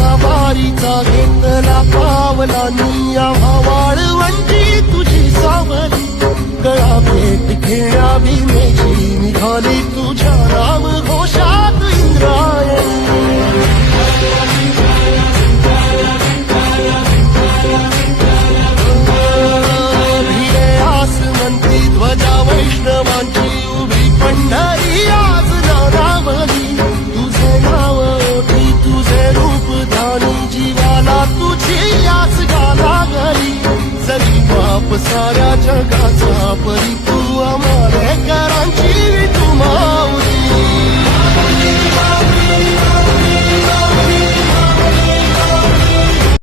माझा वारीचा घेतला पावलांनी आम्हा वाळवंटी तुझी सावली गळा भेट घेण्या भीमेची निघाली तुझ्या नाम